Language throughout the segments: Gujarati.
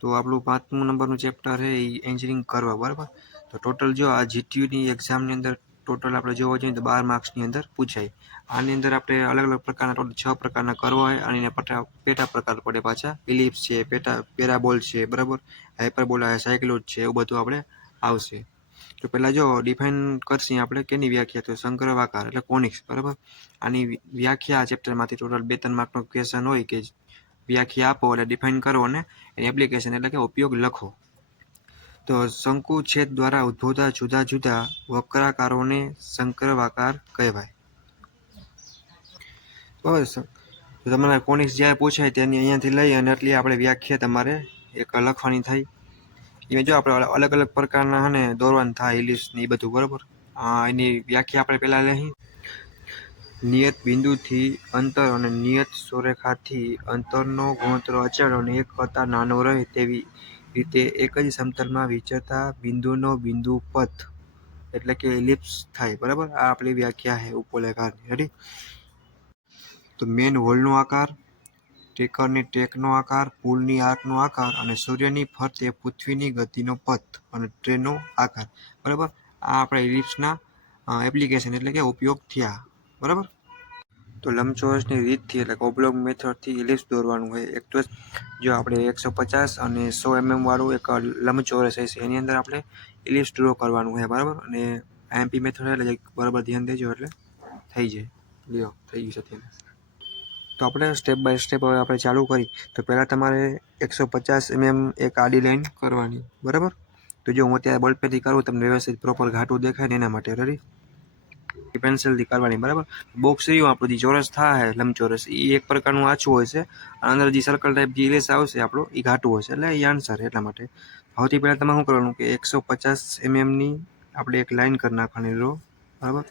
તો આપણું 5મું નંબરનું ચેપ્ટર છે એ એન્જિનિયરિંગ કર્વ, બરાબર. તો ટોટલ જો આ જીટીયુની એક્ઝામની અંદર ટોટલ આપણે જોવા જઈએ તો 12 માર્ક્સની અંદર પૂછાય. આની અંદર આપણે અલગ અલગ પ્રકારના ટોટલ 6 પ્રકારના કર્વ હોય અને એના પેટા પ્રકાર પડે પાછા. ઇલિપ્સ છે, પેરાબોલ છે, બરાબર, હાઇપરબોલા, સાયક્લોઇડ છે, એવું બધું આપણે આવશે. તો પહેલાં જો ડિફાઇન કરશી આપણે કેની વ્યાખ્યા, તો સંકર્વાકાર એટલે કોનિક્સ, બરાબર. આની વ્યાખ્યા ચેપ્ટરમાંથી ટોટલ 2-3 માર્કનો ક્વેશ્ચન હોય કે વ્યાખ્યા આપો એટલે ડિફાઇન કરો અને એની એપ્લિકેશન એટલે કે ઉપયોગ લખો. તો શંકુ છેદ દ્વારા ઉદ્ભવતા જુદા જુદા વક્રાકારોને સંકર્વાકાર કહેવાય. બરાબર. તો તમારે કોનિક્સ જ્યારે પૂછાય તેની અહીંયાથી લઈ અને એટલી આપણે વ્યાખ્યા તમારે એક લખવાની થાય. એ જો આપણે અલગ અલગ પ્રકારના હે ને દોરવાનું થાય ઇલિપ્સ ને એ બધું, બરાબર. એની વ્યાખ્યા આપણે પહેલાં લઈ. નિયત બિંદુથી અંતર અને નિયત સોરેખાથી અંતરનો ગુણોત્તર અચળ અને 1 કરતાં નાનો રહે તેવી રીતે એક જ સમતલમાં વિચરતા બિંદુનો બિંદુ પથ એટલે કે ઇલિપ્સ થાય, બરાબર. આ આપણી વ્યાખ્યા છે ઉપવલયકારની. રેડી. તો મેન હોલનો આકાર, ટેકરની ટેકનો આકાર, પુલની આર્કનો આકાર અને સૂર્યની ફરતે પૃથ્વીની ગતિનો પથ અને ટ્રેનનો આકાર, બરાબર. આ આપણા ઇલિપ્સના એપ્લિકેશન એટલે કે ઉપયોગ થયા, બરાબર. તો લંબચોરસની રીતથી એટલે ઓબ્લોંગ મેથડથી ઇલિપ્સ દોરવાનું હોય. એક તો જો આપણે 150 અને 100 mm વાળું એક લંબચોરસ હશે એની અંદર આપણે ઇલિપ્સ ડ્રો કરવાનું હોય, બરાબર. અને આઈએમપી મેથડ એટલે બરાબર ધ્યાન દેજો એટલે થઈ જાય. લ્યો, થઈ ગયું છે તેને. તો આપણે સ્ટેપ બાય સ્ટેપ હવે આપણે ચાલુ કરી. તો પહેલાં તમારે 150 mm એક આડી લાઈન કરવાની, બરાબર. તો જો હું અત્યારે બોલપેનથી કરું તમને વ્યવસ્થિત પ્રોપર ઘાટું દેખાય ને એના માટે. રેડી. પેન્સિલથી કરવાની, બરાબર. બોક્સ રહ્યું આપણું જે ચોરસ થાય લંબચોરસ એ એક પ્રકારનું આછું હોય છે. અંદર જે સર્કલ ટાઈપ જે ઇલિપ્સ આવશે આપણું એ ઘાટું હોય છે એટલે એ આન્સર એટલા માટે. સૌથી પહેલાં તમારે શું કરવાનું કે 150 mm ની આપણે એક લાઈન કરી નાખવાની રો, બરાબર.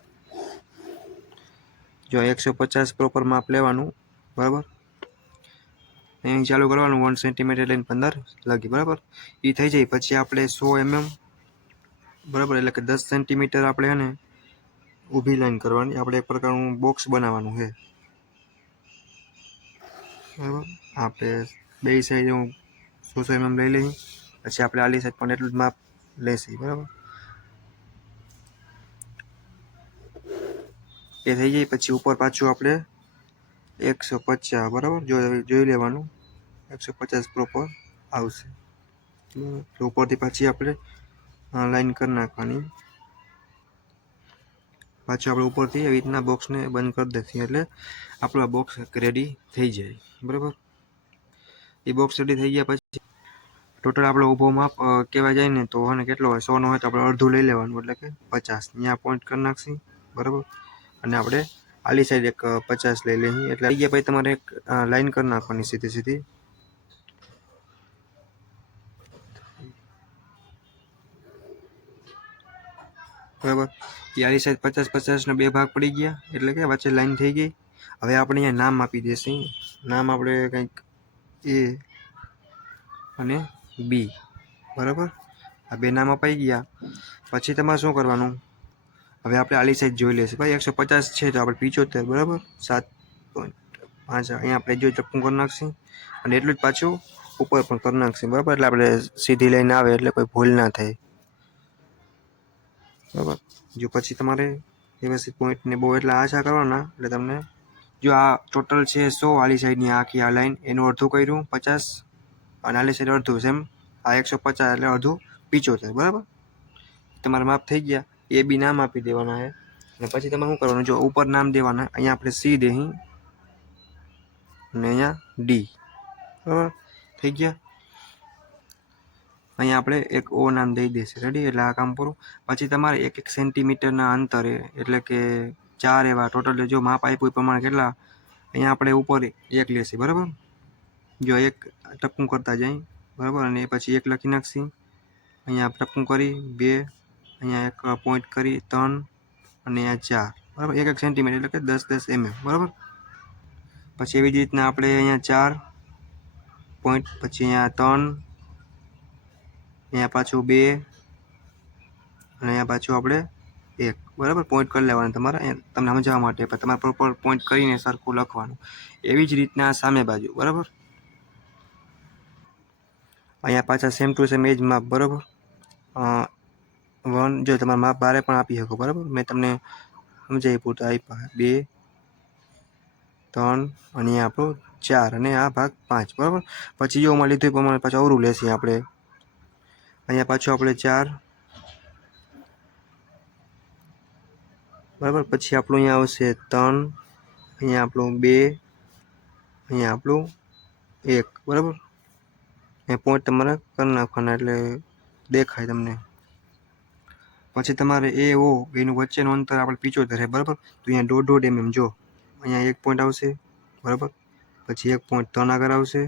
જો 150 પ્રોપર માપ લેવાનું, બરાબર. અહીં ચાલુ કરવાનું 1 સેન્ટીમીટર લઈને 15 લગી, બરાબર. એ થઈ જાય પછી આપણે 100 mm, બરાબર, એટલે કે 10 સેન્ટીમીટર આપણે એને ઊભી લાઈન કરવાની. આપણે એક પ્રકારનું બોક્સ બનાવવાનું છે, બરાબર. આપણે બે સાઈડ હું 100 mm લઈ લઈ. પછી આપણે આલી સાઈડ પણ એટલું જ માપ લેશી, બરાબર. એ થઈ જાય પછી ઉપર પાછું આપણે 150, બરાબર. જોઈ લેવાનું 150 પ્રોપર આવશે. તો ઉપરથી પાછી આપણે લાઈન કરી નાખવાની. પાછું આપણે ઉપરથી એવી રીતના બોક્સને બંધ કરી દેશું એટલે આપણું આ બોક્સ રેડી થઈ જાય, બરાબર. એ બોક્સ રેડી થઈ ગયા પછી ટોટલ આપણો ઊભો માપ કહેવા જાય ને તો અને કેટલો હોય 100 નો હોય તો આપણે અડધું લઈ લેવાનું એટલે કે 50. ત્યાં પોઈન્ટ કરી નાખશી, બરાબર. અને આપણે આલી સાઈડ એક 50 લઈ લઈએ એટલે આવી ગયા. પછી તમારે એક લાઈન કરી નાખવાની સીધી સીધી, બરાબર. એ આલી સાઈડ 50-50 ના બે ભાગ પડી ગયા એટલે કે વચ્ચે લાઈન થઈ ગઈ. હવે આપણે અહીંયા નામ આપી દેશું. નામ આપણે કંઈક એ અને બી, બરાબર. આ બે નામ અપાઈ ગયા પછી તમારે શું કરવાનું, હવે આપણે આલી સાઈડ જોઈ લેશું. ભાઈ 150 છે તો આપણે 75, બરાબર, 7.5 અહીંયા આપણે જો ચપ્પું કરી નાખશું અને એટલું જ પાછું ઉપર પણ કરી નાખશું, બરાબર. એટલે આપણે સીધી લાઈન આવે એટલે કોઈ ભૂલ ના થાય, બરાબર. જો પછી તમારે વ્યવસ્થિત પોઈન્ટને બહુ એટલા આછા કરવાના એટલે તમને જો આ ટોટલ છે 100 આલી સાઈડની આખી આ લાઈન એનું અડધું કર્યું 50 અને આલી સાઈડ અડધું સેમ આ 150 એટલે અડધું 75, બરાબર. તમારા માપ થઈ ગયા. એ બી નામ આપી દેવાના છે અને પછી તમારે શું કરવાનું, જો ઉપર નામ દેવાના. અહીંયા આપણે સી દેહી અને અહીંયા ડી, બરાબર. થઈ ગયા. અહીંયા આપણે એક ઓ નામ દઈ દઈશું. રેડી. એટલે આ કામ પૂરું. પછી તમારે 1-1 સેન્ટીમીટરના અંતરે એટલે કે 4 એવા ટોટલ જો માપ આપ્યું એ પ્રમાણે કેટલા અહીંયા આપણે ઉપર એક લેશી, બરાબર. જો એક ટપકું કરતા જાય, બરાબર. અને પછી એક લખી નાખશી. અહીંયા ટપકું કરી 2, અહીંયા એક પોઈન્ટ કરી 3 અને અહીંયા 4, બરાબર. 1-1 સેન્ટીમીટર એટલે કે 10-10 mm, બરાબર. પછી એવી જ રીતના આપણે અહીંયા 4 પોઈન્ટ, પછી અહીંયા 3, અહીંયા પાછું 2 અને અહીંયા પાછું આપણે 1, બરાબર. પોઈન્ટ કરી લેવાનું તમારે તમને સમજાવવા માટે. પણ તમારે પ્રોપર પોઈન્ટ કરીને સરખું લખવાનું. એવી જ રીતના સામે બાજુ, બરાબર. અહીંયા પાછા સેમ ટુ સેમ એ જ માપ, બરાબર. 1 જો તમારે માપ બારે પણ આપી શકો, બરાબર. મેં તમને સમજાવી પૂરતા આપ્યા 2 3 અને આપણું 4 અને આ ભાગ 5, બરાબર. પછી જો માં લીધું એ પ્રમાણે પાછું અવરું લેશે આપણે. અહીંયા પાછું આપણે 4, બરાબર. પછી આપણું અહીંયા આવશે 3, અહીંયા આપણું 2, અહીંયા આપણું 1, બરાબર. એ પોઈન્ટ તમારે કરી નાખવાના એટલે દેખાય તમને. પછી તમારે એ ઓ એનું વચ્ચેનું અંતર આપણે 75 છે, બરાબર. તો અહીંયા 1.5 mm જો અહીંયા 1 પોઈન્ટ આવશે, બરાબર. પછી 1 પોઈન્ટ 3 આગળ આવશે,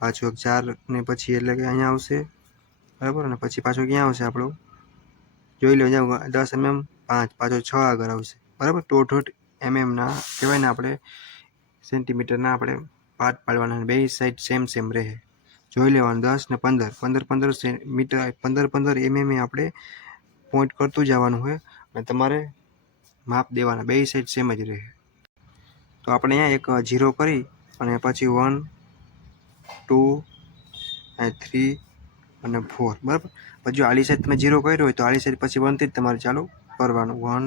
પાછું 4 ને પછી એટલે કે અહીંયા આવશે, બરાબર. અને પછી પાછું ક્યાં આવશે આપણું જોઈ લો, 10 mm 5, પાછો 6 આગળ આવશે, બરાબર. 1.5 mm ના કહેવાય ને આપણે સેન્ટીમીટરના આપણે પાર્ટ પાડવાના, બે સાઈડ સેમ રહે. જોઈ લેવાનું 10 ને 15 મીટર 15 mm આપણે પોઈન્ટ કરતું જવાનું હોય અને તમારે માપ દેવાના, બે સાઈડ સેમ જ રહે. તો આપણે અહીંયા એક 0 કરી અને પછી 1 2 3 અને 4, બરાબર. પછી જો આલી સાઈડ તમે 0 કર્યો હોય તો આલી સાઈડ પછી 1 થી જ તમારે ચાલુ કરવાનું. 1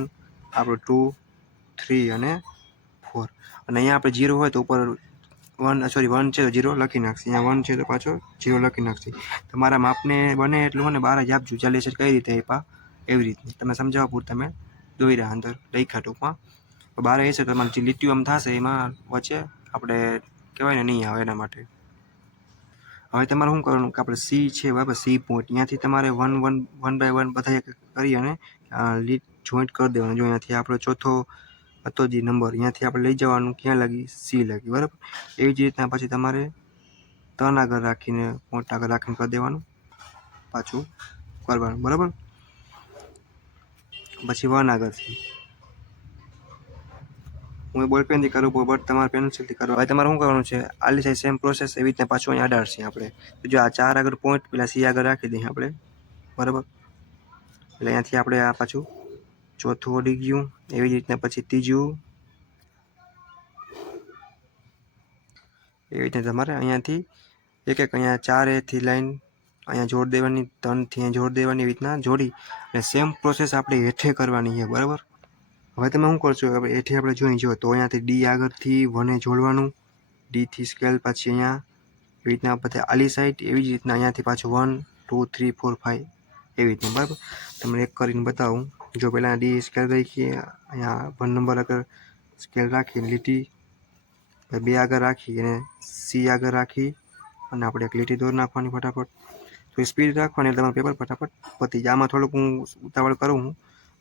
આપણું 2 3 અને 4. અને અહીંયા આપણે 0 હોય તો ઉપર 1 છે તો 0 લખી નાખશે, અહીંયા 1 છે તો પાછો 0 લખી નાખશે. તમારા માપને બને એટલું મને બહાર જ આપજો. 40 કઈ રીતે આપ્યા એવી રીતે તમે સમજાવવા પૂરતા તમે દોર્યા અંદર લખ્યા ટૂંકમાં. બહાર હશે તો તમારે જે લીટીઓ આમ થશે એમાં વચ્ચે આપણે કહેવાય ને નહીં આવે, એના માટે. હવે તમારે શું કરવાનું કે આપણે સી છે, બરાબર. સી પોઈન્ટ ત્યાંથી તમારે 1 બાય 1 બધા કરી અને લીટ જોઈન્ટ કરી દેવાનું. જો અહીંયાથી આપણો ચોથો હતો જે નંબર અહીંયાથી આપણે લઈ જવાનું ક્યાં લાગી, સી લાગી, બરાબર. એવી જ રીતના પછી તમારે 3 આગળ રાખીને પોઈન્ટ આગળ રાખીને કરી દેવાનું, પાછું કરવાનું, બરાબર. પછી 1 આગળથી હું બોલપેનથી કરું, બટ તમારે પેન્સિલથી કરવા. હવે તમારે શું કરવાનું છે, આલી સાઈડ સેમ પ્રોસેસ એવી રીતના પાછું અહીંયા અડાડશે આપણે. જો આ 4 આગળ પોઈન્ટ પેલા સી આગળ રાખી દઈએ આપણે, બરાબર. એટલે અહીંયાથી આપણે આ પાછું ચોથું અડી ગયું. એવી જ રીતના પછી ત્રીજું, એવી રીતના તમારે અહીંયાથી એક અહીંયા 4 થી લાઈન અહીંયા જોડ દેવાની, 3 થી અહીંયા જોડ દેવાની, એવી રીતના જોડી અને સેમ પ્રોસેસ આપણે હેઠે કરવાની છે, બરાબર. હવે તમે શું કરશો, હેઠે આપણે જોઈ જો તો અહીંયાથી ડી આગળથી 1 જોડવાનું, ડી થી સ્કેલ પછી અહીંયા એવી રીતના બધા આલી સાઈડ, એવી જ રીતના અહીંયાથી પાછું 1 2 3 4 5 એવી રીતના, બરાબર. તમને એક કરીને બતાવું. જો પહેલાં ડી સ્કેલ રાખીએ, અહીંયા 1 નંબર આગળ સ્કેલ રાખીને લીટી 2 આગળ રાખી અને સી આગળ રાખી અને આપણે એક લીટી દોરી નાખવાની ફટાફટ. તો સ્પીડ રાખવાની એટલે તમારું પેપર ફટાફટ પતી જાય. આમાં થોડુંક હું ઉતાવળ કરું હું,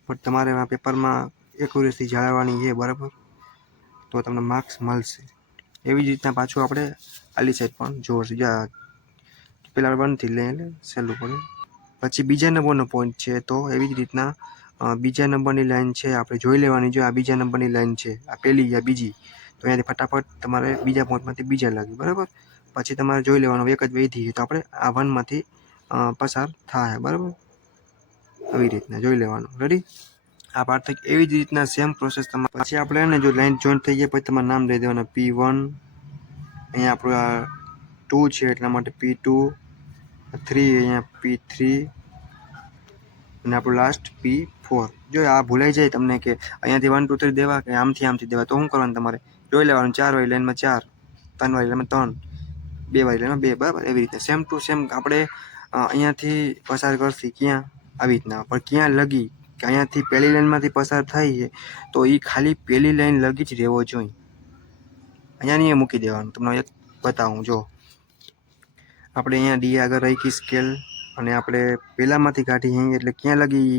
પણ તમારે આ પેપરમાં એક્યુરેસી જાળવવાની છે, બરાબર. તો તમને માર્ક્સ મળશે. એવી જ રીતના પાછું આપણે આલી સાઈડ પણ જોડશે. પેલા 1 થી લઈને સહેલું પડે. પછી બીજા નંબરનો પોઈન્ટ છે, તો એવી જ રીતના બીજા નંબરની લાઈન છે આપણે જોઈ લેવાની. જો આ બીજા નંબરની લાઈન છે, આ પહેલી યા બીજી, તો અહીંયાથી ફટાફટ તમારે બીજા પોઈન્ટમાંથી બીજા લાગી, બરાબર. પછી તમારે જોઈ લેવાનું એક જ વધી તો આપણે આ 1માંથી પસાર થાય, બરાબર. આવી રીતના જોઈ લેવાનું. રેડી? આ પાર્ટ થઈ. એવી જ રીતના સેમ પ્રોસેસ તમારે પછી આપણે એને જો લાઈન જોઈન્ટ થઈ ગયા પછી તમારે નામ દઈ દેવાના P1, અહીંયા આપણું આ 2 છે એટલા માટે P2, 3 અહીંયા P3 અને આપણું લાસ્ટ P4. જો આ ભૂલાઈ જાય તમને કે અહીંયાથી 1 2 3 દેવા કે આમથી દેવા, તો શું કરવાનું તમારે જોઈ લેવાનું. 4 વાળી લાઈનમાં 4, 3 વાળી લાઈનમાં 3, 2 વાળી લાઈનમાં 2, બરાબર. એવી રીતે સેમ ટુ સેમ આપણે અહીંયાથી પસાર કરશી ક્યાં આવી રીતના, પણ ક્યાં લગી કે અહીંયાથી પહેલી લાઈનમાંથી પસાર થાય છે તો એ ખાલી પહેલી લાઈન લગી જ રહેવો જોઈએ. અહીંયા નહીં મૂકી દેવાનું. તમને એક બતાવું. જો આપણે અહીંયા ડી આગળ રાખી સ્કેલ અને આપણે પહેલાંમાંથી કાઢી એટલે ક્યાં લગી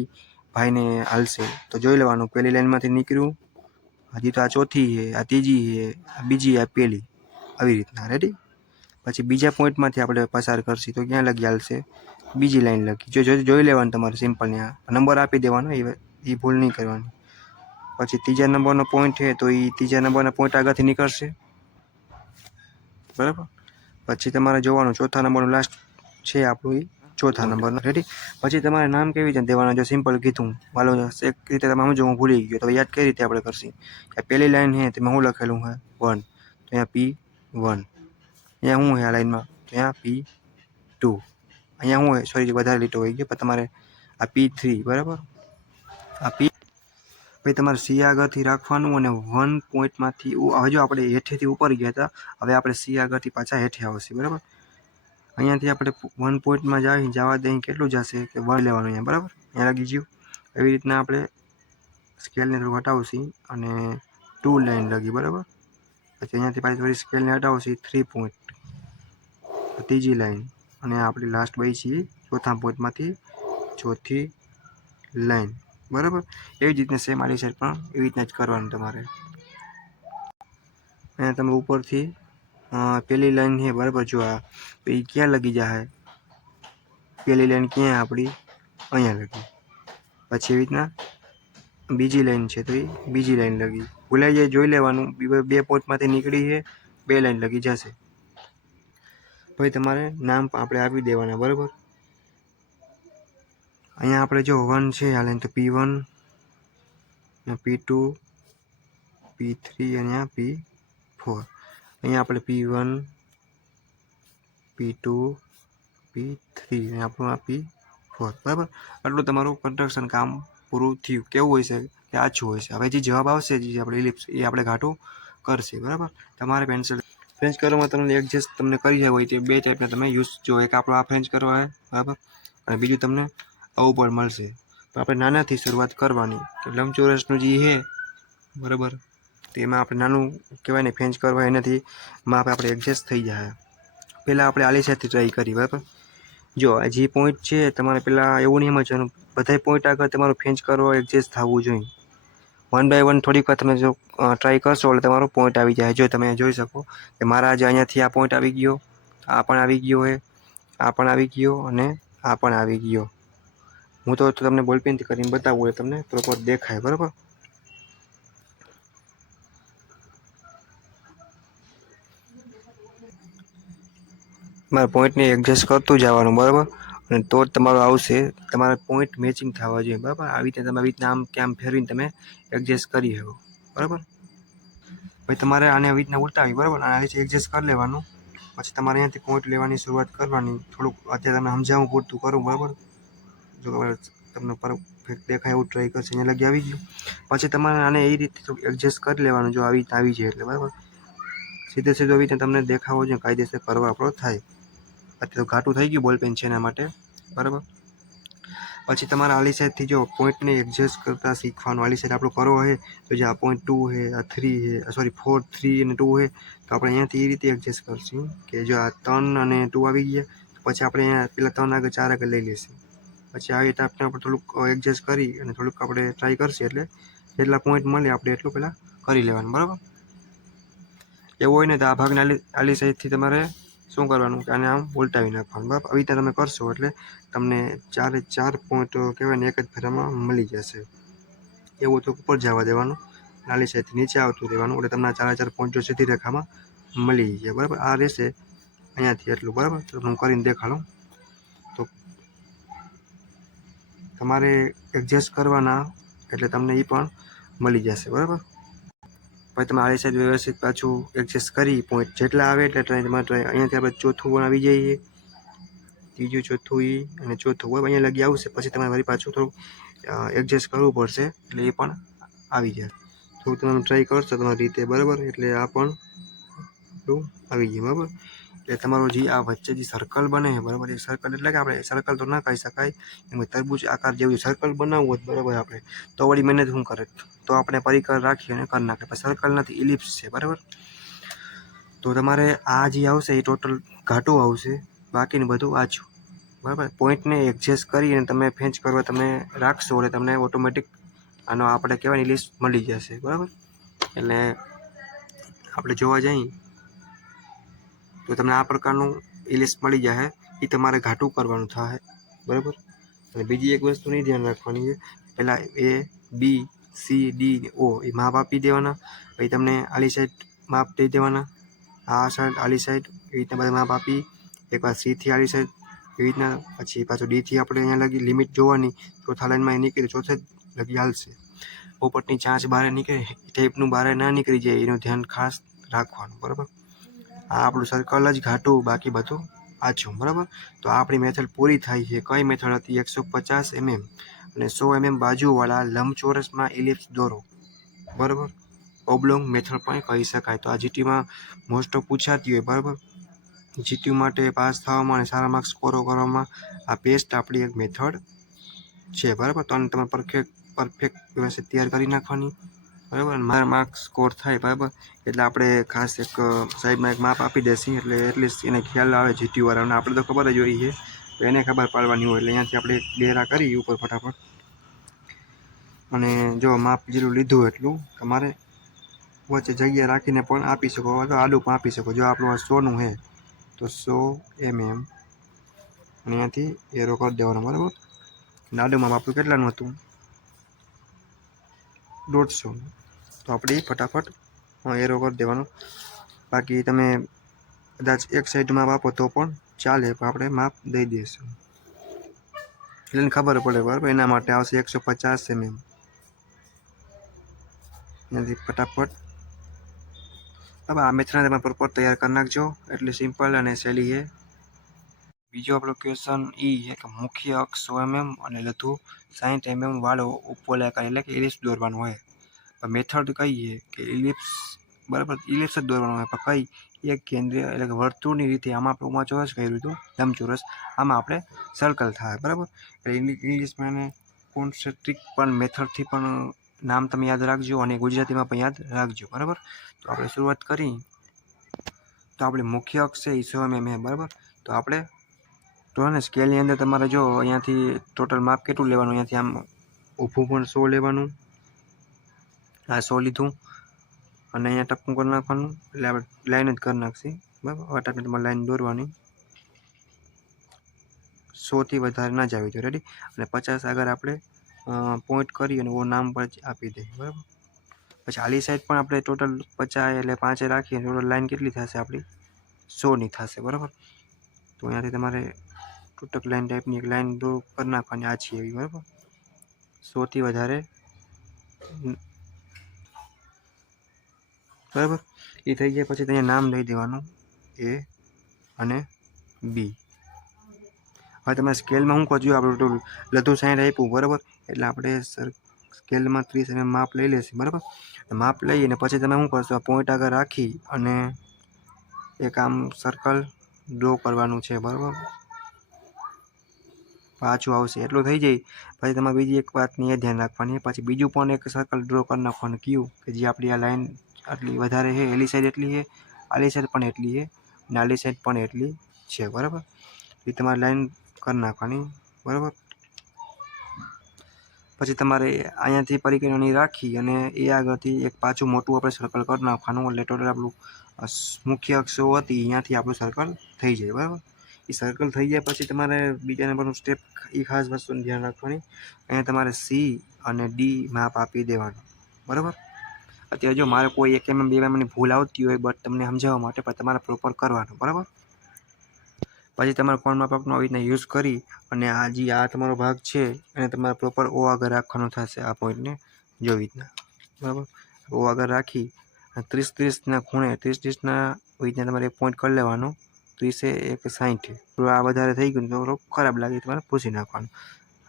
ભાઈને હાલશે તો જોઈ લેવાનું. પહેલી લાઈનમાંથી નીકળ્યું, હજી તો આ ચોથી છે, આ ત્રીજી છે, આ બીજી, આ પહેલી, આવી રીતના. રેડી? પછી બીજા પોઈન્ટમાંથી આપણે પસાર કરશી તો ક્યાં લગી હાલશે, બીજી લાઈન લગી. જોઈ લેવાનું તમારે સિમ્પલને આ નંબર આપી દેવાનો, એ ભૂલ નહીં કરવાની. પછી ત્રીજા નંબરનો પોઈન્ટ છે તો એ ત્રીજા નંબરના પોઈન્ટ આગળથી નીકળશે, બરાબર. પછી તમારે જોવાનું ચોથા નંબરનું લાસ્ટ છે આપણું, એ ચોથા નંબરનો. રેડી? પછી તમારે નામ કેવી રીતે દેવાના, જો સિમ્પલ કીધું માલો એક રીતે તમે સમજો, હું ભૂલી ગયો તો યાદ કઈ રીતે આપણે કરશી કે પહેલી લાઈન છે તેમાં શું લખેલું છે 1, તો અહીંયા P1, અહીંયા શું છે આ લાઈનમાં, તો અહીંયા P2, P2 અહીંયા હું સોરી વધારે લીટો હોય ગયો, પણ તમારે આ P3 બરાબર, આ P પછી તમારે C આગળથી રાખવાનું અને 1 પોઈન્ટમાંથી હજુ આપણે હેઠેથી ઉપર ગયા હતા, હવે આપણે C આગળથી પાછા હેઠે આવશે બરાબર. અહીંયાથી આપણે 1 પોઈન્ટમાં જવા દઈએ કેટલું જશે કે 1 લેવાનું અહીંયા બરાબર, અહીંયા લાગી ગયું. એવી રીતના આપણે સ્કેલને થોડું હટાવશી અને 2 લાઈન લગી બરાબર. પછી અહીંયાથી પાછી થોડી સ્કેલને હટાવશી 3 પોઈન્ટ, ત્રીજી લાઈન, અને આપણી લાસ્ટ બચી ચોથા પોઈન્ટમાંથી ચોથી લાઈન બરાબર. એવી જ રીતના સેમ આલી સાઈડ પણ એવી રીતના જ કરવાનું તમારે. અહીંયા તમે ઉપરથી પહેલી લાઈન છે બરાબર, જો આ એ ક્યાં લગી જાય, પહેલી લાઈન ક્યાં આપણી અહીંયા લગી. પછી એવી રીતના બીજી લાઈન છે તો એ બીજી લાઈન લગી, ભૂલાઈ જાય જોઈ લેવાનું, 2 પોઈન્ટમાંથી નીકળી છે 2 લાઈન લગી જશે. પછી તમારે નામ આપણે આપી દેવાના બરાબર. અહીંયા આપણે જો 1 છે આ લાઈન તો P1, P2, P3 અને આ P4. અહીંયા આપણે P1, P2, P3 અને આપણું આ P4 બરાબર. આટલું તમારું કન્સ્ટ્રક્શન કામ પૂરું થયું. કેવું હોય છે કે આછું હોય છે. હવે જે જવાબ આવશે જે આપણે ઇલિપ્સ એ આપણે ઘાટું કરશે બરાબર. તમારે પેન્સિલ ફ્રેન્ચ કરવામાં તમને એડજસ્ટ તમને કરી હોય તે 2 ટાઈપના તમે યુઝ જો, એક આપણો આ ફ્રેન્ચ કરવા હોય બરાબર, અને બીજું તમને આવું પણ મળશે. તો આપણે નાનાથી શરૂઆત કરવાની, કે લંબચોરસનું જે છે બરાબર, તેમાં આપણે નાનું કહેવાય ને ફ્રેન્ચ કરવા, એનાથી માપ આપણે એડજસ્ટ થઈ જાય. પહેલાં આપણે આલી સાઈડથી ટ્રાય કરી બરાબર. જો જે પોઈન્ટ છે તમારે પહેલાં એવું નહીં સમજવાનું, બધા પોઈન્ટ આગળ તમારું ફ્રેન્ચ કરવા એડજસ્ટ થવું જોઈએ. 1 બાય 1 થોડીક વાર તમે જો ટ્રાય કરશો એટલે તમારો પોઈન્ટ આવી જાય. જો તમે જોઈ શકો કે મારા આજે અહીંયાથી આ પોઈન્ટ આવી ગયો, આ પણ આવી ગયો હોય, આ પણ આવી ગયો અને આ પણ આવી ગયો. હું તો તમને બોલપેનથી કરીને બતાવું એટલે તમને પ્રોપર દેખાય બરાબર. તમારે પોઈન્ટને એડજસ્ટ કરતું જવાનું બરાબર, અને તો જ તમારું આવશે. તમારા પોઈન્ટ મેચિંગ થવા જોઈએ બરાબર. આવી રીતે તમે આવી રીતના આમ કે આમ ફેરવીને તમે એડજસ્ટ કરી શકો બરાબર. પછી તમારે આને આવી રીતના ઉલટાવી બરાબર, આ રીતે એડજસ્ટ કરી લેવાનું. પછી તમારે અહીંયાથી પોઈન્ટ લેવાની શરૂઆત કરવાની. થોડુંક અત્યારે તમે સમજાવવું પૂરતું કરું બરાબર, જો તમને પરફેક્ટ દેખાય એવું ટ્રાય કરશે. અહીંયા લગી આવી ગયું. પછી તમારે આને એ રીતે એડજસ્ટ કરી લેવાનું. જો આવી રીતે આવી જાય એટલે બરાબર, સીધે સીધો આવી રીતે તમને દેખાવો જોઈએ, કાયદેસર કરવા આપણો થાય. અત્યારે તો ઘાટું થઈ ગયું બોલપેન છે એના માટે બરાબર. પછી તમારે આલી સાઈડથી જો પોઈન્ટને એડજસ્ટ કરતાં શીખવાનું. આલી સાઈડ આપણું કરો છે તો જે આ પોઈન્ટ 2 છે, આ 3 છે, સોરી 4, 3 અને 2 છે, તો આપણે અહીંયાથી એ રીતે એડજસ્ટ કરશું કે જો આ 3 અને 2 આવી ગયા, પછી આપણે અહીંયા પેલા 3 આગળ 4 આગળ લઈ લેશું. પછી આવી રીતે આપણે થોડુંક એડજસ્ટ કરી અને થોડુંક આપણે ટ્રાય કરશે એટલે જેટલા પોઈન્ટ મળે આપણે એટલું પહેલાં કરી લેવાનું બરાબર. એવું હોય ને તો આ ભાગને આલી સાઈડથી તમારે શું કરવાનું કે આને આમ ઉલટાવી નાખવાનું બરાબર. આવી રીતે તમે કરશો એટલે તમને 4 પોઈન્ટ કહેવાય ને એક જ ફેરામાં મળી જશે. એવું તો ઉપર જવા દેવાનું, આલી સાઈડથી નીચે આવતું રહેવાનું એટલે તમને 4 પોઈન્ટ સીધી રેખામાં મળી જાય બરાબર. આ રહેશે અહીંયાથી એટલું બરાબર. તો હું કરીને દેખાડું. તો તમારે એડજસ્ટ કરવાના એટલે તમને એ પણ મળી જશે બરાબર. પછી તમે આલી સાઈડ વ્યવસ્થિત પાછું એડજસ્ટ કરી પોઈન્ટ જેટલા આવે એટલે તમારે અહીંયાથી આપણે ચોથું પણ આવી જઈએ, ત્રીજું, ચોથું એ અને ચોથું બરાબર અહીંયા લગી આવશે. પછી તમારે વળી પાછું થોડુંક એડજસ્ટ કરવું પડશે એટલે એ પણ આવી જાય. થોડુંક તમે ટ્રાય કરશો તમારી રીતે બરાબર એટલે આ પણ આવી જાય બરાબર. એટલે તમારું જે આ વચ્ચે જે સર્કલ બને છે બરાબર, એ સર્કલ એટલે કે આપણે સર્કલ તો ના કહી શકાય, એમ તરબૂચ આકાર જેવું સર્કલ બનાવવું હોય બરાબર આપણે તો વળી મહેનત શું કરે, તો આપણે પરિકર રાખીએ અને કરી નાખે. પણ સર્કલ નથી, ઇલિપ્સ છે બરાબર. તો તમારે આ જે આવશે એ ટોટલ ઘાટું આવશે, બાકીનું બધું આછું બરાબર. પોઈન્ટને એડજસ્ટ કરી અને તમે ફેન્ચ કરવા તમે રાખશો એટલે તમને ઓટોમેટિક આનો આપણે કહેવાય લિસ્ટ મળી જશે બરાબર. એટલે આપણે જોવા જઈએ તો તમને આ પ્રકારનું લિસ્ટ મળી જાય. એ તમારે ઘાટું કરવાનું થાય બરાબર. અને બીજી એક વસ્તુની ધ્યાન રાખવાની છે, પહેલાં A, B, C, D, O એ માપ આપી દેવાના. પછી તમને આલી સાઈડ માપ દઈ દેવાના, આ સાઈડ આલી સાઈડ એવી રીતના બધા માપ આપી. એકવાર Cથી આલી સાઈડ એવી રીતના, પછી પાછું Dથી આપણે અહીંયા લગી લિમિટ જોવાની. ચોથા લાઈનમાં એ નીકળે ચોથે લગી હાલશે. પોપટની ચાંચ બહાર નીકળે એ ટાઈપનું બહાર ના નીકળી જાય એનું ધ્યાન ખાસ રાખવાનું બરાબર. આ આપણું સર્કલ જ ઘાટું, બાકી બધું આછું, બરાબર. તો આપણી મેથડ પૂરી થાય છે. કઈ મેથડ હતી? 150 mm અને 100 mm બાજુવાળા લંબચોરસમાં ઇલિપ્સ દોરો, બરાબર. ઓબ્લોંગ મેથડ પણ કહી શકાય. તો આ જીટીમાં મોસ્ટ ઓફ પૂછાતી હોય, બરાબર. જીટી માટે પાસ થવામાં અને સારા માર્ક્સ સ્કોર કરવામાં આ બેસ્ટ આપણી એક મેથડ છે, બરાબર. તો આને તમે પરફેક્ટ વ્યવસ્થિત તૈયાર કરી નાખવાની, બરાબર. મારા માર્ક્સ સ્કોર થાય, બરાબર, એટલે આપણે ખાસ એક સાહેબમાં એક માપ આપી દેશે, એટલે એટલીસ્ટ એને ખ્યાલ આવે જીટી વાળાને. આપણે તો ખબર જ હોય છે, તો એને ખબર પાડવાની હોય. એટલે અહીંયાથી આપણે ડેરા કરી ઉપર ફટાફટ, અને જો માપ જેટલું લીધું એટલું તમારે વચ્ચે જગ્યા રાખીને પણ આપી શકો, અથવા આડું પણ આપી શકો. જો આપણું આ 100નું છે તો 100 mm અને અહીંયાથી એરો કરી દેવાનો, બરાબર. આડું માપ આપણું કેટલાનું હતું? 150. તો આપણે ફટાફટ એરો કરી દેવાનો. બાકી તમે કદાચ એક સાઈડ માપ આપો તો પણ ચાલે, પણ આપણે માપ દઈ દઈશું એટલે ખબર પડે, બરાબર. એના માટે આવશે 150 mm. એનાથી ફટાફટ હવે આ મેથડને તમે પ્રોપર તૈયાર કરી નાખજો. એટલે સિમ્પલ અને સહેલી છે. બીજો આપણો ક્વેશ્ચન એ છે કે મુખ્ય અક્ષ 100 mm અને લઘુ 60 mm વાળો ઉપવલયાકાર એટલે કે ઇલિપ્સ દોરવાનો હોય. મેથડ કઈ છે કે ઇલિપ્સ, બરાબર, ઇલિપ્સ જ દોરવાનો હોય, પણ કઈ? એક કેન્દ્રીય એટલે કે વર્તુળની રીતે. આમાં આપણે ચોરસ કર્યું હતું, લંબચોરસ. આમાં આપણે સર્કલ થાય, બરાબર. એટલે ઇંગ્લિશમાં એને કોન્સેન્ટ્રિક પણ મેથડથી પણ નામ તમે યાદ રાખજો, અને ગુજરાતીમાં પણ યાદ રાખજો, બરાબર. તો આપણે શરૂઆત કરી. તો આપણે મુખ્ય અક્ષ છે એ 100 mm, બરાબર. તો આપણે તો ને સ્કેલની અંદર તમારે જો અહીંયાથી ટોટલ માપ કેટલું લેવાનું? અહીંયાથી આમ ઊભું પણ 100 લેવાનું. આ 100 લીધું અને અહીંયા ટપકું કરી નાખવાનું. એટલે આપણે લાઈન જ કરી નાખશી, બરાબર. વાટાને તમારે લાઈન દોરવાની 100થી વધારે ના જાવી જોઈએ, રેડી. અને 50 આગળ આપણે પોઈન્ટ કરી અને નામ પર આપી દઈએ, બરાબર. પછી આલી સાઈડ પણ આપણે ટોટલ 50 એટલે 5 રાખીએ. ટોટલ લાઈન કેટલી થશે આપણી? 100ની થશે, બરાબર. તો અહીંયાથી તમારે તૂટક લાઈન ટાઈપની એક લાઈન દો કરી નાખવાની, આ છે એવી, બરાબર. 100થી વધારે, બરાબર. એ થઈ જાય પછી અહીંયા નામ દઈ દેવાનું A અને B. હવે તમે સ્કેલમાં શું કરજો? આપણે લઘુ 60 આપ્યું, બરાબર. એટલે આપણે સ્કેલમાં 30 mm માપ લઈ લેશું, બરાબર. માપ લઈ અને પછી તમે શું કરશો? આ પોઈન્ટ આગળ રાખી અને એક આમ સર્કલ ડ્રો કરવાનું છે, બરાબર. પાછું આવશે એટલું થઈ જાય. પછી તમારે બીજી એક વાતની એ ધ્યાન રાખવાની, પછી બીજું પણ એક સર્કલ ડ્રો કરી નાખવાનું કયું કે જે આપણી આ લાઈન આટલી વધારે છે, એલી સાઈડ એટલી છે, આલી સાઈડ પણ એટલી છે, અને આલી સાઈડ પણ એટલી છે, બરાબર. એ તમારે લાઈન કરી નાખવાની, બરાબર. પછી તમારે અહીંયાથી પરિકરણી રાખી અને એ આગળથી એક પાછું મોટું આપણે સર્કલ કરી નાખવાનું. એટલે ટોટલ આપણું મુખ્ય અક્ષો હતી અહીંયાથી આપણું સર્કલ થઈ જાય, બરાબર. એ સર્કલ થઈ જાય પછી તમારે બીજા નંબરનું સ્ટેપ એ ખાસ વસ્તુનું ધ્યાન રાખવાની. અહીંયા તમારે C અને D માપ આપી દેવાનું, બરાબર. અત્યારે જો મારે કોઈ 1 mm 2 mmની ભૂલ આવતી હોય, બટ તમને સમજાવવા માટે, પણ તમારે પ્રોપર કરવાનું, બરાબર. પછી તમારે કોણ માપકનો આવી રીતના યુઝ કરી અને આ તમારો ભાગ છે એને તમારે પ્રોપર O આગળ રાખવાનો થશે. આ પોઈન્ટને જો રીતના, બરાબર. O આગળ રાખી 30-30ના ખૂણે 30-30ના રીતના તમારે એક પોઈન્ટ કરી લેવાનો. 30 એક 60. આ વધારે થઈ ગયું તો ખરાબ લાગે, તમારે પૂછી નાખવાનું.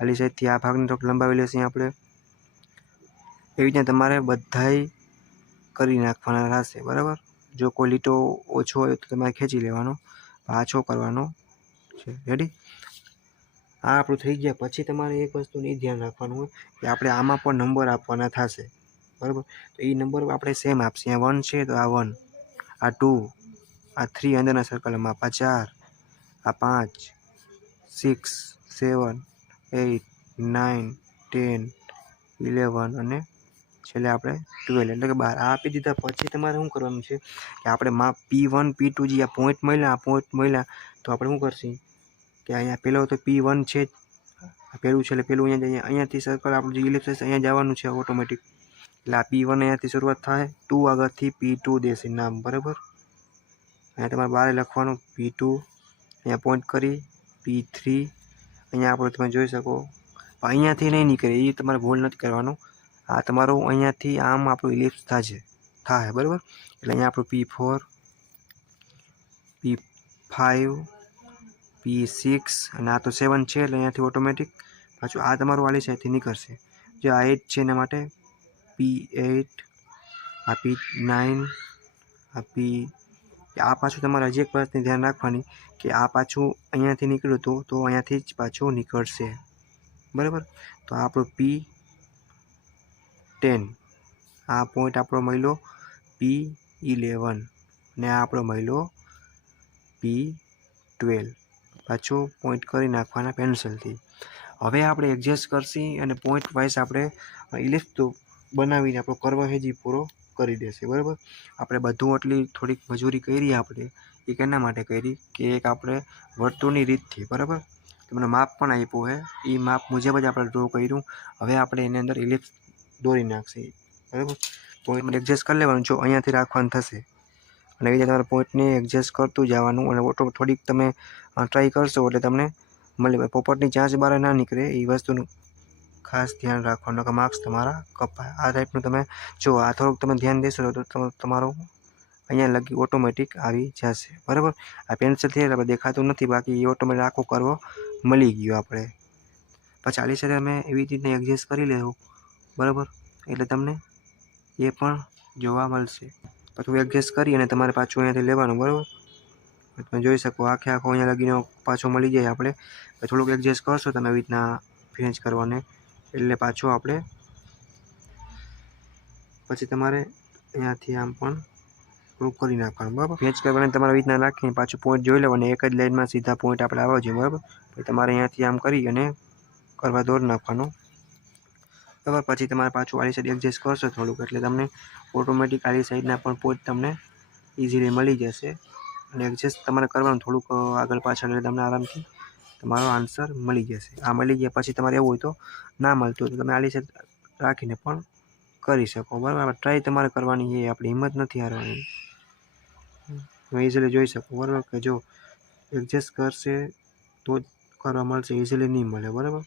આલી સાઈડથી આ ભાગને થોડુંક લંબાવી લેશે આપણે. એવી રીતના તમારે બધાય કરી નાખવાના થશે, બરાબર. જો કોઈ લીટો ઓછો હોય તો તમારે ખેંચી લેવાનો, પાછો કરવાનો છે, રેડી. આ આપણું થઈ ગયા. પછી તમારે એક વસ્તુનું ધ્યાન રાખવાનું હોય કે આપણે આમાં પણ નંબર આપવાના થશે, બરાબર. તો એ નંબર આપણે સેમ આપશે. આ 1 છે તો આ 1, આ 2, આ 3 અંદરના સર્કલમાં, આ 4, આ 5, 6, 7, 8, 9, 10, 11 અને છેલ્લે આપણે 12 એટલે કે 12 આ આપી દીધા. પછી તમારે શું કરવાનું છે કે આપણે માપ P1 P2 જે આ પોઈન્ટ મળ્યા તો આપણે શું કરશું કે અહીંયા પહેલો તો P1 છે જ, પહેલું છે એટલે પહેલું અહીંયાથી સર્કલ આપણું જે ઇલિપ્સ છે અહીંયા જવાનું છે ઓટોમેટિક. એટલે આ P1 અહીંયાથી શરૂઆત થાય, 2 આગળથી P2 દેશે નામ, બરાબર. અહીંયા તમારે 12 લખવાનું, P2 અહીંયા પોઈન્ટ કરી, P3 અહીંયા આપણે તમે જોઈ શકો. અહીંયાથી નહીં નીકળે, એ તમારે ભૂલ નથી કરવાનું. આ તમારું અહીંયાથી આમ આપણું ઇલિપ્સ થાય, બરાબર. એટલે અહીંયા આપણું P4, P5, P6 અને આ તો 7 છે એટલે અહીંયાથી ઓટોમેટિક પાછું આ તમારું આલી સાઈડથી નીકળશે. જે આ 8 છે એના માટે P8, આ P9, આ આ પાછું તમારે હજી એક વસ્તુની ધ્યાન રાખવાની કે આ પાછું અહીંયાથી નીકળ્યું હતું તો અહીંયાથી જ પાછું નીકળશે, બરાબર. તો આ આપણું P10, આ પોઈન્ટ આપણો મળ્યો P11 ને આ આપણો મળ્યો P12. પાછો પોઈન્ટ કરી નાખવાના પેન્સિલથી. હવે આપણે એડજસ્ટ કરશી અને પોઈન્ટ વાઇઝ આપણે ઇલિપ્સ બનાવીને આપણો કર્વ હેજી પૂરો કરી દેશે, બરાબર. આપણે બધું આટલી થોડીક મજૂરી કરી આપણે એ કેના માટે કરી કે એક આપણે વર્તુળની રીતથી, બરાબર. તમને માપ પણ આપ્યું છે, એ માપ મુજબ જ આપણે ડ્રો કર્યું. હવે આપણે એની અંદર ઇલિપ્સ દોરી નાખશે, બરાબર. પોઈન્ટ એડજસ્ટ કરી લેવાનું. જો અહીંયાથી રાખવાનું થશે અને એ રીતે તમારે પોઈન્ટને એડજસ્ટ કરતું જવાનું અને ઓટો થોડીક તમે ટ્રાય કરશો એટલે તમને મળી પોપટની ચાંચ બહાર ના નીકળે એ વસ્તુનું ખાસ ધ્યાન રાખવાનું કે માર્ક્સ તમારા કપાય. આ ટાઈપનું તમે જો આ થોડુંક તમે ધ્યાન દેશો તો તમારું અહીંયા લગી ઓટોમેટિક આવી જશે, બરાબર. આ પેન્સિલથી આપણે દેખાતું નથી, બાકી એ ઓટોમેટિક આખો કરવો મળી ગયો આપણે. પછી આલી સાથે અમે એવી રીતે એડજસ્ટ કરી લેવું, બરાબર, એટલે તમને એ પણ જોવા મળશે. પછી એડજસ્ટ કરી અને તમારે પાછું અહીંયાથી લેવાનું, બરાબર. તમે જોઈ શકો આખે આખો અહીંયા લગીને પાછો મળી જાય. આપણે થોડુંક એડજસ્ટ કરશો તમે આવી રીતના ફિનિશ કરવાને એટલે પાછું આપણે પછી તમારે અહીંયાથી આમ પણ થોડુંક કરી નાખવાનું, બરાબર. ફેચ કરવાને તમારે આવી રીતના રાખીને પાછું પોઈન્ટ જોઈ લેવાનું, એક જ લાઈનમાં સીધા પોઈન્ટ આપણે આવવા જોઈએ, બરાબર. પછી તમારે અહીંયાથી આમ કરી અને કરવા દોરી નાખવાનું, બરાબર. પછી તમારે પાછું આલી સાઈડ એડજસ્ટ કરશો થોડુંક એટલે તમને ઓટોમેટિક આલી સાઈડના પણ પોઈન્ટ તમને ઇઝીલી મળી જશે. અને એડજસ્ટ તમારે કરવાનું થોડુંક આગળ પાછળ એટલે તમને આરામથી તમારો આન્સર મળી જશે. આ મળી ગયા પછી તમારે એવું હોય તો ના મળતું હોય તો તમે આલી સાઈડ રાખીને પણ કરી શકો, બરાબર. ટ્રાય તમારે કરવાની એ આપણી હિંમત નથી હારવાની. તમે ઇઝીલી જોઈ શકો, બરાબર, કે જો એડજસ્ટ કરશે તો જ કરવા મળશે, ઇઝીલી નહીં મળે, બરાબર.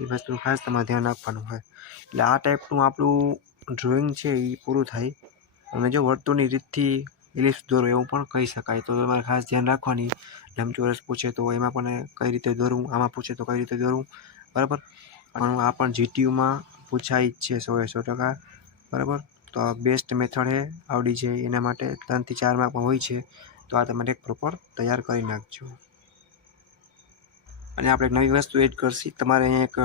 એ વસ્તુનું ખાસ તમારે ધ્યાન રાખવાનું હોય. એટલે આ ટાઈપનું આપણું ડ્રોઈંગ છે એ પૂરું થાય. અને જો વર્તુળની રીતથી ઇલિપ્સ દોરો એવું પણ કહી શકાય. તો તમારે ખાસ ધ્યાન રાખવાની. લંબચોરસ પૂછે તો એમાં પણ કઈ રીતે દોરવું, આમાં પૂછે તો કઈ રીતે દોરવું, બરાબર. આ પણ જીટીયુમાં પૂછાય જ છે 100%, બરાબર. તો આ બેસ્ટ મેથડ છે, આવડી જાય એના માટે 3 થી 4 માર્ક હોય છે. તો આ તમારે એક પ્રોપર તૈયાર કરી નાખજો. અને આપણે એક નવી વસ્તુ એડ કરશી. તમારે અહીંયા એક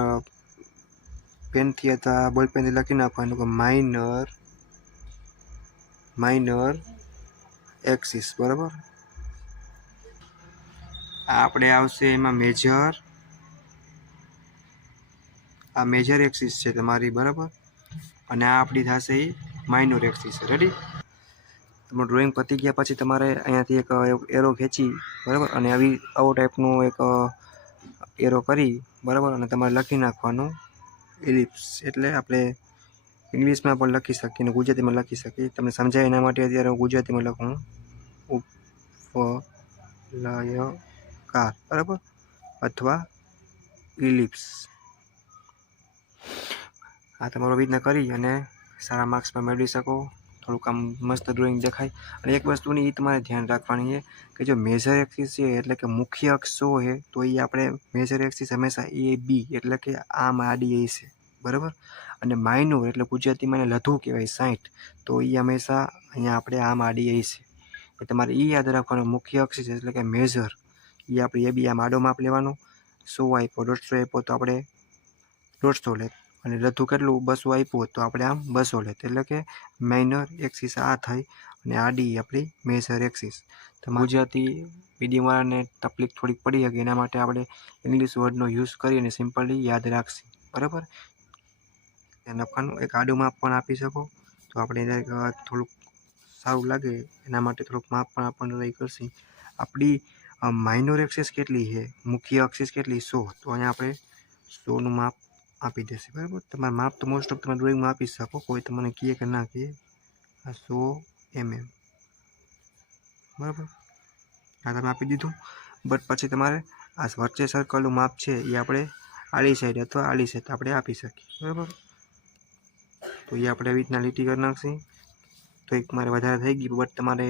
પેનથી અથવા બોલ પેનથી લખી નાખવાનું કે માઇનર એક્સિસ, બરાબર. આપણે આવશે એમાં મેજર, આ મેજર એક્સિસ છે તમારી, બરાબર. અને આ આપણી થશે એ માઇનર એક્સિસ. રેડી. તમારું ડ્રોઈંગ પતી ગયા પછી તમારે અહીંયાથી એક એરો ખેંચી, બરાબર, અને આવો ટાઈપનું એક એરો કરી, બરાબર, અને તમારે લખી નાખવાનું ઇલિપ્સ. એટલે આપણે ઇંગ્લિશમાં પણ લખી શકીએ અને ગુજરાતીમાં લખી શકીએ. તમને સમજાય એના માટે અત્યારે હું ગુજરાતીમાં લખું ઉપવલયકાર, બરાબર, અથવા ઇલિપ્સ. આ તમારો રીતના કરી અને સારા માર્ક્સ પણ મેળવી શકો. થોડુંક આમ મસ્ત ડ્રોઈંગ દેખાય. અને એક વસ્તુની એ તમારે ધ્યાન રાખવાની છે કે જો મેજર એક્સિસ છે એટલે કે મુખ્ય અક્ષ શું છે તો એ આપણે મેજર એક્સિસ હંમેશા AB એટલે કે આમ આડી છે, બરાબર. અને માઇનોર એટલે ગુજરાતીમાં એને લઘુ કહેવાય 60, તો એ હંમેશા અહીંયા આપણે આમ આડી છે. એ તમારે એ યાદ રાખવાનું. મુખ્ય અક્ષ એટલે કે મેજર એ આપણે AB આમ આડો માપ લેવાનો. 100 આપ્યો, 150 આપ્યો તો આપણે 150 લે. અને લઘુ કેટલું 200 આપ્યું તો આપણે આમ 200 લેત. એટલે કે માઇનર એક્સિસ આ થઈ અને આડી આપણી મેજર એક્સિસ. ગુજરાતી મીડિયમવાળાને તકલીફ થોડીક પડી શકે એના માટે આપણે ઇંગ્લિશ વર્ડનો યુઝ કરી અને સિમ્પલી યાદ રાખશે, બરાબર. ધ્યાન રાખવાનું. એક આડું માપ પણ આપી શકો તો આપણે થોડુંક સારું લાગે એના માટે થોડુંક માપ પણ આપણને ટ્રાય કરશે. આપણી માઇનર એક્સિસ કેટલી છે, મુખ્ય અક્ષિસ કેટલી 100, તો અહીંયા આપણે 100નું માપ આપી દેશે, બરાબર. તમારે માપ તો મોસ્ટ ઓફ તમે ડ્રોઈંગમાં આપી શકો, કોઈ તમને કહે કે ના કહે. આ 100 mm, બરાબર. આ તમે આપી દીધું. બટ પછી તમારે આ વચ્ચે સર્કલનું માપ છે એ આપણે આડી સાઈડ અથવા આડી સાઈડ આપણે આપી શકીએ, બરાબર. તો એ આપણે આવી રીતના લીટી કરી નાખશી. તો એક મારે વધારે થઈ ગયું, બટ તમારે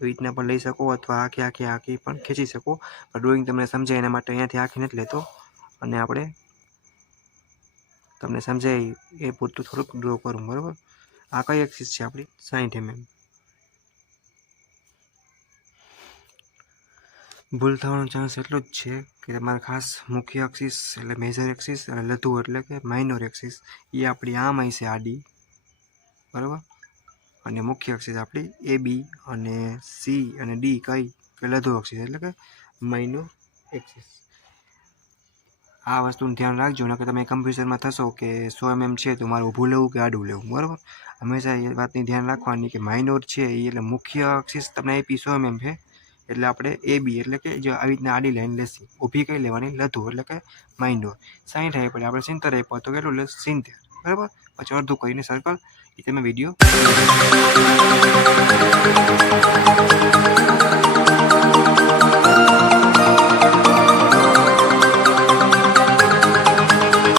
એવી રીતના પણ લઈ શકો અથવા આખી પણ ખેંચી શકો. પણ ડ્રોઈંગ તમને સમજાય એના માટે અહીંયાથી આખી નથી લેતો અને આપણે તમને સમજાય એ પૂરતું થોડુંક ડ્રો કરું. બરાબર. આ કઈ એક્સિસ છે આપણી 60 mm. ભૂલ થવાનો ચાન્સ એટલો જ છે કે તમારે ખાસ મુખ્ય એક્સિસ એટલે મેજર એક્સિસ અને લઘુ એટલે કે માઇનોર એક્સિસ એ આપણી આમ હશે આડી. બરાબર. અને મુખ્ય એક્સિસ આપણી AB અને C અને D કઈ કે લઘુ એક્સિસ એટલે કે માઇનોર એક્સિસ. આ વસ્તુનું ધ્યાન રાખજો ને કે તમે કન્ફ્યુઝનમાં થશો કે 100 mm છે તો મારે ઊભું લેવું કે આડું લેવું. બરાબર. હંમેશા એ વાતની ધ્યાન રાખવાની કે માઇનોર છે એ એટલે મુખ્ય એક્સિસ તમને આપી 100 mm છે એટલે આપણે AB એટલે કે જો આવી રીતના આડી લાઈન લેશી. ઊભી કઈ લેવાની લઘુ એટલે કે માઇનોર. 60 આવી પડે આપણે 70 આપ્યો તો કેટલું લે 70. બરાબર. પછી અડધું કરીને સર્કલ એ તમે વિડીયો